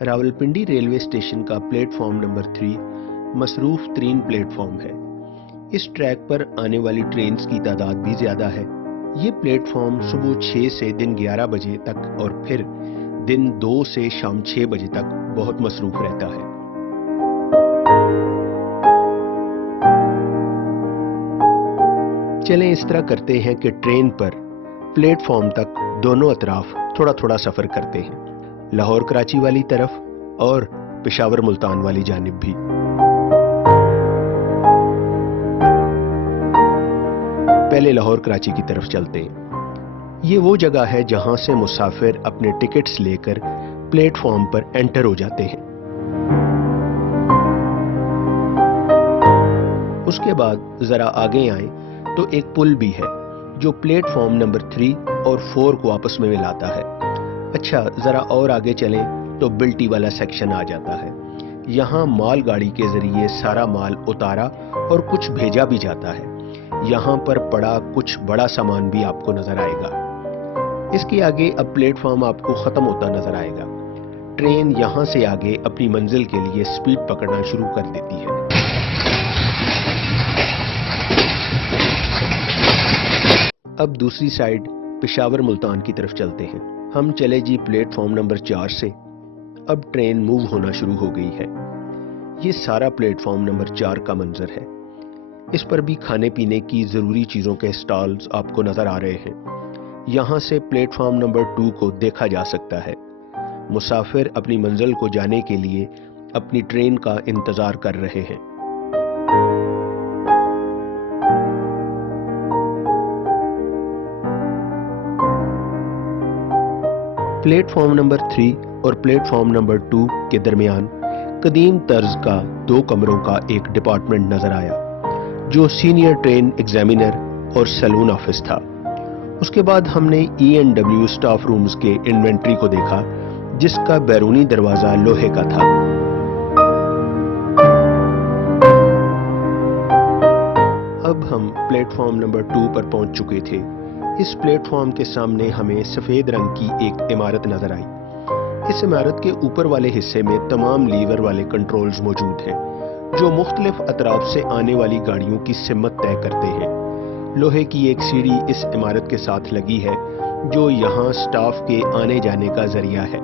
Rawalpindi railway station کا plate form number 3 مصروف ترین plate form ہے۔ اس ٹریک پر آنے والی ٹرینز کی تعداد بھی زیادہ ہے۔ یہ پلیٹ فارم صبح 6 سے دن 11 بجے تک اور پھر دن 2 سے شام 6 بجے تک بہت مصروف رہتا ہے۔ چلیں اس طرح کرتے ہیں کہ ٹرین پر پلیٹ فارم تک دونوں اطراف تھوڑا تھوڑا سفر کرتے ہیں، لاہور کراچی والی طرف اور پشاور ملتان والی جانب بھی۔ پہلے لاہور کراچی کی طرف چلتے ہیں۔ یہ وہ جگہ ہے جہاں سے مسافر اپنے ٹکٹس لے کر پلیٹ فارم پر انٹر ہو جاتے ہیں۔ اس کے بعد ذرا آگے آئیں تو ایک پل بھی ہے جو پلیٹ فارم نمبر 3 اور 4 کو آپس میں ملاتا ہے۔ اچھا، ذرا اور آگے چلیں تو بلٹی والا سیکشن آ جاتا ہے۔ یہاں مال گاڑی کے ذریعے سارا مال اتارا اور کچھ بھیجا بھی جاتا ہے۔ یہاں پر پڑا کچھ بڑا سامان بھی آپ کو نظر آئے گا۔ اس کے آگے اب پلیٹ فارم آپ کو ختم ہوتا نظر آئے گا۔ ٹرین یہاں سے آگے اپنی منزل کے لیے سپیڈ پکڑنا شروع کر دیتی ہے۔ اب دوسری سائیڈ پشاور ملتان کی طرف چلتے ہیں۔ ہم چلے جی پلیٹ فارم نمبر 4 سے۔ اب ٹرین موو ہونا شروع ہو گئی ہے۔ یہ سارا پلیٹ فارم نمبر 4 کا منظر ہے۔ اس پر بھی کھانے پینے کی ضروری چیزوں کے سٹالز آپ کو نظر آ رہے ہیں۔ یہاں سے پلیٹ فارم نمبر 2 کو دیکھا جا سکتا ہے۔ مسافر اپنی منزل کو جانے کے لیے اپنی ٹرین کا انتظار کر رہے ہیں۔ پلیٹ فارم نمبر 3 اور پلیٹ فارم نمبر 2 کے درمیان قدیم طرز کا 2 کمروں کا ایک ڈپارٹمنٹ نظر آیا جو سینئر ٹرین ایگزامینر اور سیلون آفس تھا۔ اس کے بعد ہم نے ENW اسٹاف رومز کے انوینٹری کو دیکھا جس کا بیرونی دروازہ لوہے کا تھا۔ اب ہم پلیٹ فارم نمبر 2 پر پہنچ چکے تھے۔ اس پلیٹ فارم کے سامنے ہمیں سفید رنگ کی ایک عمارت نظر آئی۔ اس عمارت کے اوپر والے حصے میں تمام لیور والے کنٹرولز موجود ہیں جو مختلف اطراف سے آنے والی گاڑیوں کی سمت طے کرتے ہیں۔ لوہے کی ایک سیڑھی اس عمارت کے ساتھ لگی ہے جو یہاں سٹاف کے آنے جانے کا ذریعہ ہے۔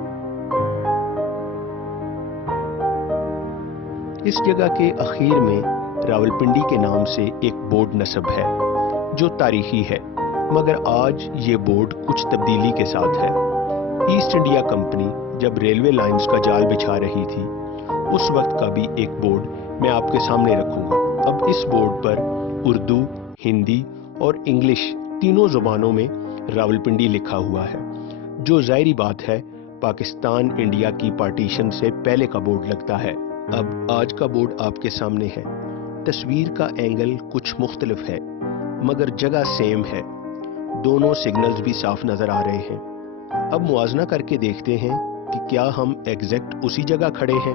اس جگہ کے اخیر میں راولپنڈی کے نام سے ایک بورڈ نصب ہے جو تاریخی ہے، مگر آج یہ بورڈ کچھ تبدیلی کے ساتھ ہے۔ ایسٹ انڈیا کمپنی جب ریلوے لائنز کا جال بچھا رہی تھی اس وقت کا بھی ایک بورڈ میں آپ کے سامنے رکھوں گا۔ اب اس بورڈ پر اردو، ہندی اور انگلش تینوں زبانوں میں راولپنڈی لکھا ہوا ہے، جو ظاہری بات ہے پاکستان انڈیا کی پارٹیشن سے پہلے کا بورڈ لگتا ہے۔ اب آج کا بورڈ آپ کے سامنے ہے۔ تصویر کا اینگل کچھ مختلف ہے مگر جگہ سیم ہے۔ دونوں سگنلز بھی صاف نظر آ رہے ہیں۔ اب موازنہ کر کے دیکھتے ہیں کہ کیا ہم ایگزیکٹ اسی جگہ کھڑے ہیں۔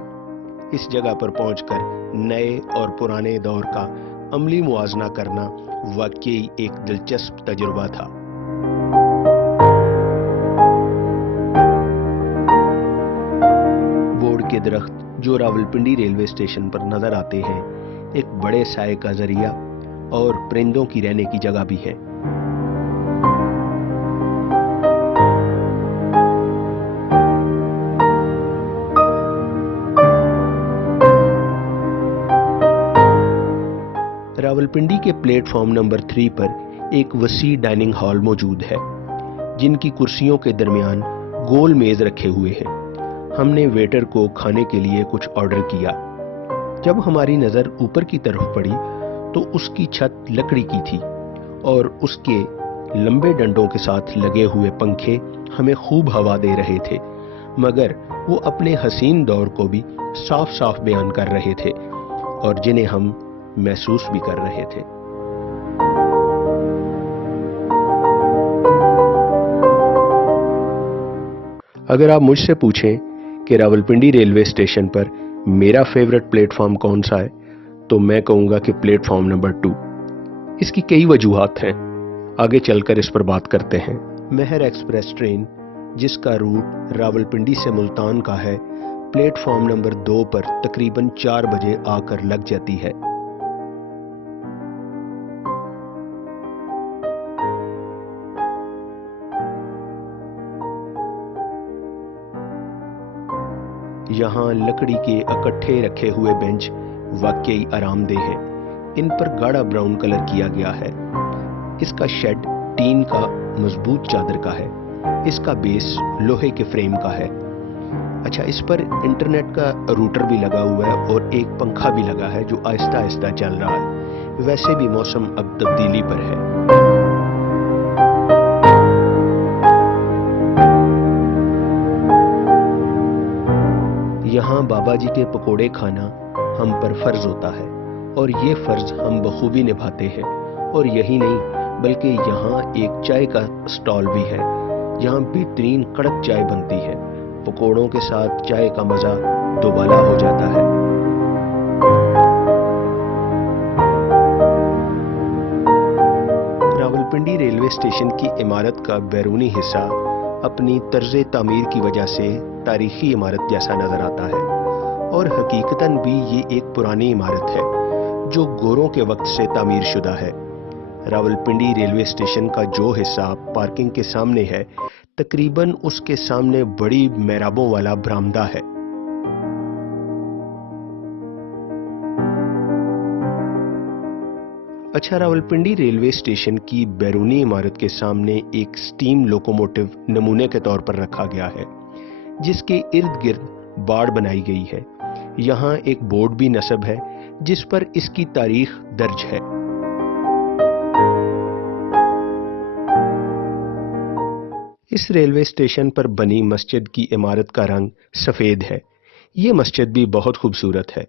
اس جگہ پر پہنچ کر نئے اور پرانے دور کا عملی موازنہ کرنا واقعی ایک دلچسپ تجربہ تھا۔ بورڈ کے درخت جو راولپنڈی ریلوے اسٹیشن پر نظر آتے ہیں ایک بڑے سائے کا ذریعہ اور پرندوں کی رہنے کی جگہ بھی ہے۔ راولپنڈی کے پلیٹ فارم نمبر 3 پر ایک وسیع ڈائننگ ہال موجود ہے جن کی کرسیوں کے درمیان گول میز رکھے ہوئے ہیں۔ ہم نے ویٹر کو کھانے کے لیے کچھ آرڈر کیا۔ جب ہماری نظر اوپر کی طرف پڑی تو اس کی چھت لکڑی کی تھی اور اس کے لمبے ڈنڈوں کے ساتھ لگے ہوئے پنکھے ہمیں خوب ہوا دے رہے تھے، مگر وہ اپنے حسین دور کو بھی صاف صاف بیان کر رہے تھے اور جنہیں ہم محسوس بھی کر رہے تھے۔ اگر آپ مجھ سے پوچھیں کہ راولپنڈی ریلوے اسٹیشن پر میرا فیورٹ پلیٹ فارم کون سا ہے تو میں کہوں گا کہ پلیٹ فارم نمبر 2۔ اس کی کئی وجوہات ہیں، آگے چل کر اس پر بات کرتے ہیں۔ مہر ایکسپریس ٹرین جس کا روٹ راولپنڈی سے ملتان کا ہے پلیٹ فارم نمبر 2 پر تقریباً 4 بجے آ کر لگ جاتی ہے۔ یہاں لکڑی کے اکٹھے رکھے ہوئے بینچ واقعی آرام دہ ہیں۔ ان پر گاڑھا براؤن کلر کیا گیا ہے۔ اس کا شیڈ ٹین کا مضبوط چادر کا ہے۔ اس کا بیس لوہے کے فریم کا ہے۔ اچھا، اس پر انٹرنیٹ کا روٹر بھی لگا ہوا ہے اور ایک پنکھا بھی لگا ہے جو آہستہ آہستہ چل رہا ہے۔ ویسے بھی موسم اب تبدیلی پر ہے۔ یہاں بابا جی کے پکوڑے کھانا ہم پر فرض ہوتا ہے اور یہ فرض ہم بخوبی نبھاتے ہیں۔ اور یہی نہیں بلکہ یہاں ایک چائے کا سٹال بھی ہے جہاں بہترین کڑک چائے بنتی ہے۔ پکوڑوں کے ساتھ چائے کا مزہ دوبالا ہو جاتا ہے۔ راولپنڈی ریلوے اسٹیشن کی عمارت کا بیرونی حصہ اپنی طرز تعمیر کی وجہ سے تاریخی عمارت جیسا نظر آتا ہے، اور حقیقتاً بھی یہ ایک پرانی عمارت ہے جو گوروں کے وقت سے تعمیر شدہ ہے۔ راولپنڈی ریلوے اسٹیشن کا جو حصہ پارکنگ کے سامنے ہے، تقریباً اس کے سامنے بڑی محرابوں والا برآمدہ ہے۔ اچھا، راولپنڈی ریلوے اسٹیشن کی بیرونی عمارت کے سامنے ایک سٹیم لوکوموٹیو نمونے کے طور پر رکھا گیا ہے جس کے ارد گرد باڑ بنائی گئی ہے۔ یہاں ایک بورڈ بھی نصب ہے جس پر اس کی تاریخ درج ہے۔ اس ریلوے اسٹیشن پر بنی مسجد کی عمارت کا رنگ سفید ہے۔ یہ مسجد بھی بہت خوبصورت ہے۔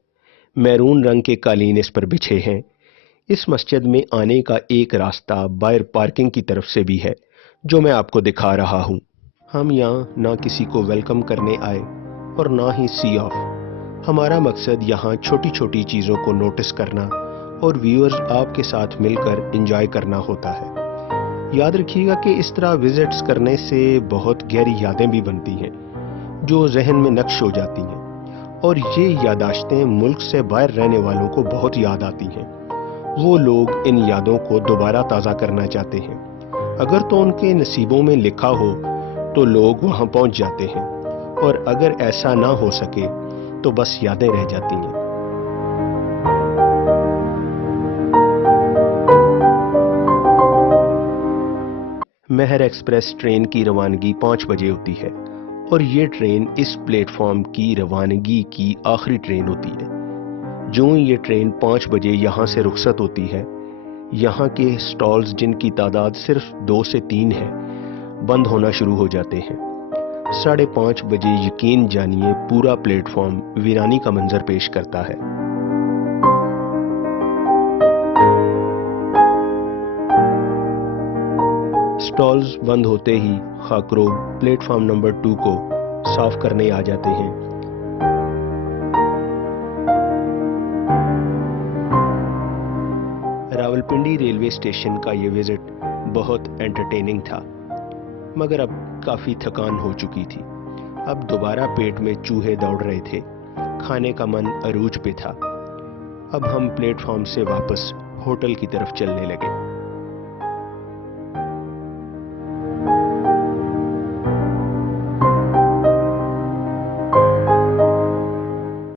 میرون رنگ کے قالین اس پر بچھے ہیں۔ اس مسجد میں آنے کا ایک راستہ باہر پارکنگ کی طرف سے بھی ہے جو میں آپ کو دکھا رہا ہوں۔ ہم یہاں نہ کسی کو ویلکم کرنے آئے اور نہ ہی سی آف۔ ہمارا مقصد یہاں چھوٹی چھوٹی چیزوں کو نوٹس کرنا اور ویورز آپ کے ساتھ مل کر انجوائے کرنا ہوتا ہے۔ یاد رکھیے گا کہ اس طرح وزٹس کرنے سے بہت گہری یادیں بھی بنتی ہیں جو ذہن میں نقش ہو جاتی ہیں، اور یہ یادداشتیں ملک سے باہر رہنے والوں کو بہت یاد آتی ہیں۔ وہ لوگ ان یادوں کو دوبارہ تازہ کرنا چاہتے ہیں۔ اگر تو ان کے نصیبوں میں لکھا ہو تو لوگ وہاں پہنچ جاتے ہیں، اور اگر ایسا نہ ہو سکے تو بس یادیں رہ جاتی ہیں۔ مہر ایکسپریس ٹرین کی روانگی 5 بجے ہوتی ہے، اور یہ ٹرین اس پلیٹ فارم کی روانگی کی آخری ٹرین ہوتی ہے۔ جو یہ ٹرین 5 بجے یہاں سے رخصت ہوتی ہے، یہاں کے سٹالز جن کی تعداد صرف 2 سے 3 ہے بند ہونا شروع ہو جاتے ہیں۔ 5:30 بجے یقین جانیے پورا پلیٹ فارم ویرانی کا منظر پیش کرتا ہے۔ سٹالز بند ہوتے ہی خاکرو پلیٹ فارم نمبر 2 کو صاف کرنے آ جاتے ہیں۔ راولپنڈی ریلوے اسٹیشن کا یہ وزٹ بہت انٹرٹیننگ تھا، مگر اب کافی تھکان ہو چکی تھی۔ اب دوبارہ پیٹ میں چوہے دوڑ رہے تھے۔ کھانے کا من عروج پہ تھا۔ اب ہم پلیٹ فارم سے واپس ہوٹل کی طرف چلنے لگے۔